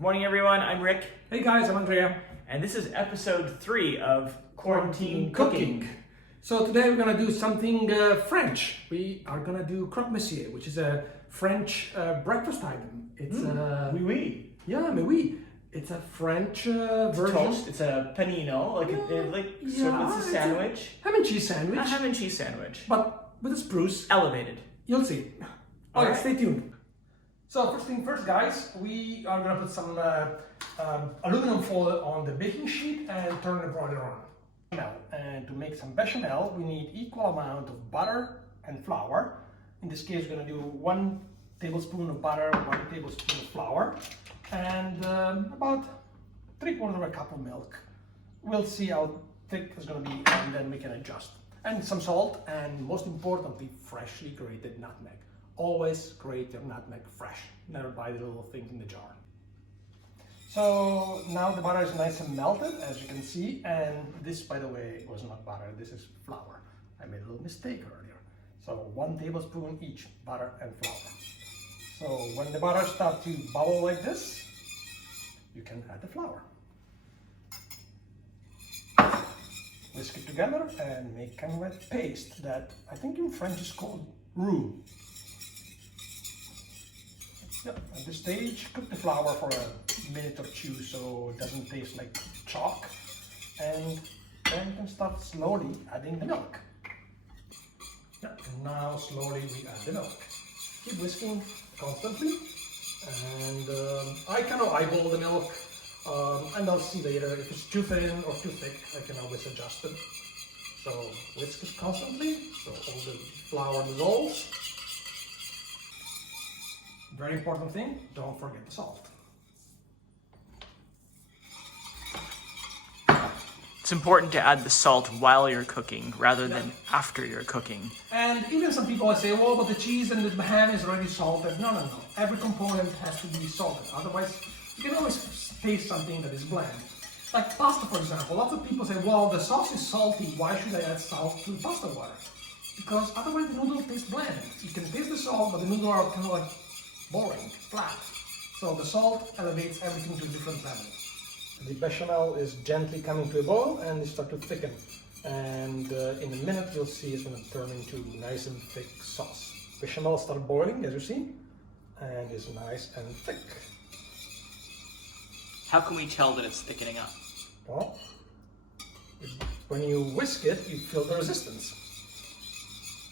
Good morning, everyone. I'm Rick. Hey guys, I'm Andrea. And this is episode 3 of Quarantine Cooking. So today we're gonna do something French. We are gonna do croque monsieur, which is a French breakfast item. It's Oui. yeah, mais oui. It's a French version. Toast. It's a panino, sort of it's a sandwich. Ham and cheese sandwich. A ham and cheese sandwich. But with a spruce. Elevated. You'll see. All Okay, right. stay tuned. So first thing first, guys, we are gonna put some aluminum foil on the baking sheet and turn the broiler on. Now, and to make some bechamel, we need equal amount of butter and flour. In this case, we're gonna do 1 tablespoon of butter, 1 tablespoon of flour, and about 3/4 cup of milk. We'll see how thick it's gonna be, and then we can adjust. And some salt, and most importantly, freshly grated nutmeg. Always grate your nutmeg fresh. Never buy the little things in the jar. So now the butter is nice and melted, as you can see. And this, by the way, was not butter. This is flour. I made a little mistake earlier. So 1 tablespoon each, butter and flour. So when the butter starts to bubble like this, you can add the flour. Whisk it together and make kind of a paste that I think in French is called roux. Yep. At this stage, cook the flour for a minute or 2 so it doesn't taste like chalk. And then you can start slowly adding the milk. Yep. And now slowly we add the milk. Keep whisking constantly. And I kind of eyeball the milk. And I'll see later if it's too thin or too thick, I can always adjust it. So whisk it constantly so all the flour dissolves. Very important thing, don't forget the salt. It's important to add the salt while you're cooking rather than after you're cooking. And even some people say, well, but the cheese and the ham is already salted. No. Every component has to be salted. Otherwise, you can always taste something that is bland. Like pasta, for example. Lots of people say, well, the sauce is salty. Why should I add salt to the pasta water? Because otherwise the noodle tastes bland. You can taste the salt, but the noodle are kind of like boring, flat. So the salt elevates everything to a different level. The bechamel is gently coming to a boil and it starts to thicken. And in a minute you'll see it's going to turn into nice and thick sauce. Bechamel starts boiling, as you see, and is nice and thick. How can we tell that it's thickening up? Well, when you whisk it, you feel the resistance.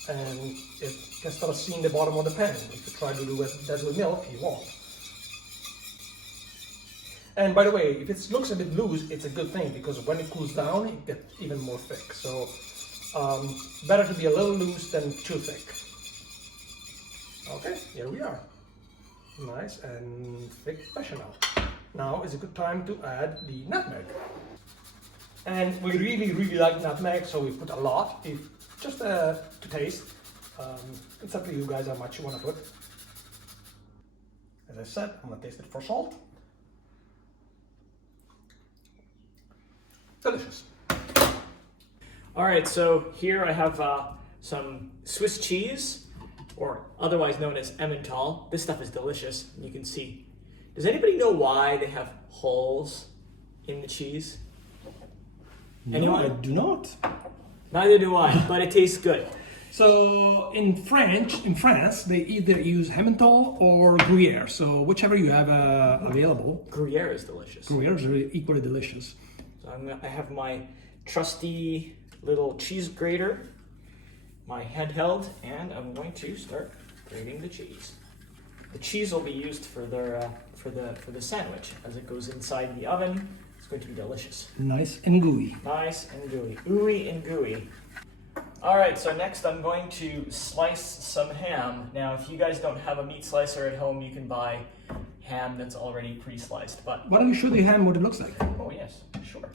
And it can start seeing the bottom of the pan. If you try to do that with milk, you won't. And by the way, if it looks a bit loose, it's a good thing because when it cools down, it gets even more thick. So better to be a little loose than too thick. Okay, here we are. Nice and thick bechamel. Now is a good time to add the nutmeg. And we really like nutmeg, so we put a lot. Just to taste. It's up to you guys how much you want to put. As I said, I'm going to taste it for salt. Delicious. All right, so here I have some Swiss cheese, or otherwise known as Emmental. This stuff is delicious, and you can see. Does anybody know why they have holes in the cheese? Anyone? No, I do not. Neither do I, but it tastes good. So in France, they either use Emmental or Gruyere. So whichever you have available. Gruyere is delicious. Gruyere is really equally delicious. So I have my trusty little cheese grater, my handheld, and I'm going to start grating the cheese. The cheese will be used for the sandwich as it goes inside the oven. It's going to be delicious. Nice and gooey. Nice and gooey. Ooey and gooey. All right, so next I'm going to slice some ham. Now, if you guys don't have a meat slicer at home, you can buy ham that's already pre-sliced. But Why don't you show the ham what it looks like? oh yes, sure.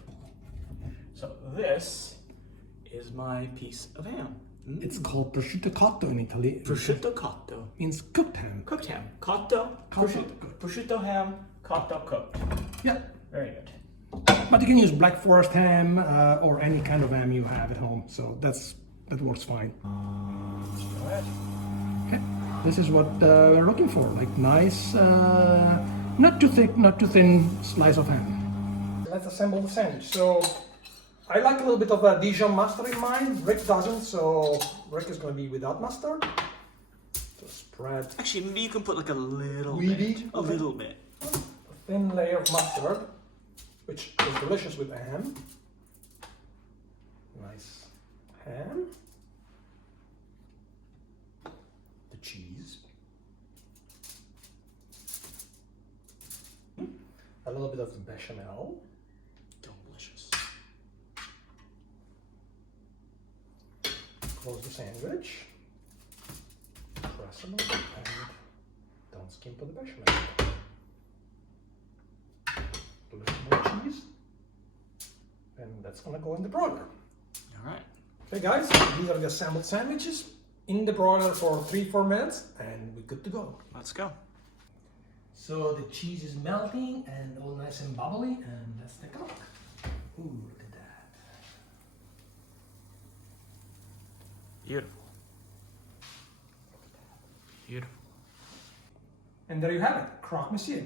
So this is my piece of ham. It's called prosciutto cotto in Italy. Prosciutto cotto. Means cooked ham. Cooked ham. Cotto. Cotto. Prosciutto ham. Cotto cooked. Yeah. Very good. But you can use Black Forest ham or any kind of ham you have at home. So that works fine. Go ahead. Okay. This is what we're looking for. Like nice Not too thick, not too thin slice of ham. Let's assemble the sandwich. So I like a little bit of a Dijon mustard in mine. Rick doesn't, so Rick is going to be without mustard. So spread. Actually, maybe you can put like a little Wee bit. bit? A little bit. A thin layer of mustard, which is delicious with the ham. Nice ham. The cheese. A little bit of the bechamel. Delicious. Close the sandwich. Press a little bit and don't skimp on the bechamel. A little more cheese. And that's gonna go in the broiler. Alright. Okay guys, these are the assembled sandwiches in the broiler for 3-4 minutes and we're good to go. Let's go. So the cheese is melting and all nice and bubbly, and let's take a look. Ooh, look at that. Beautiful. Beautiful. And there you have it, croque monsieur.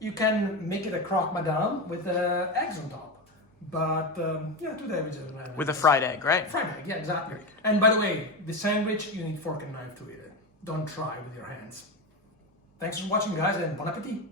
You can make it a croque madame with eggs on top. But yeah, today we just ran With a fried egg, right? fried egg, yeah, exactly. And by the way, the sandwich, you need fork and knife to eat it. Don't try with your hands. Thanks for watching guys and bon appetit.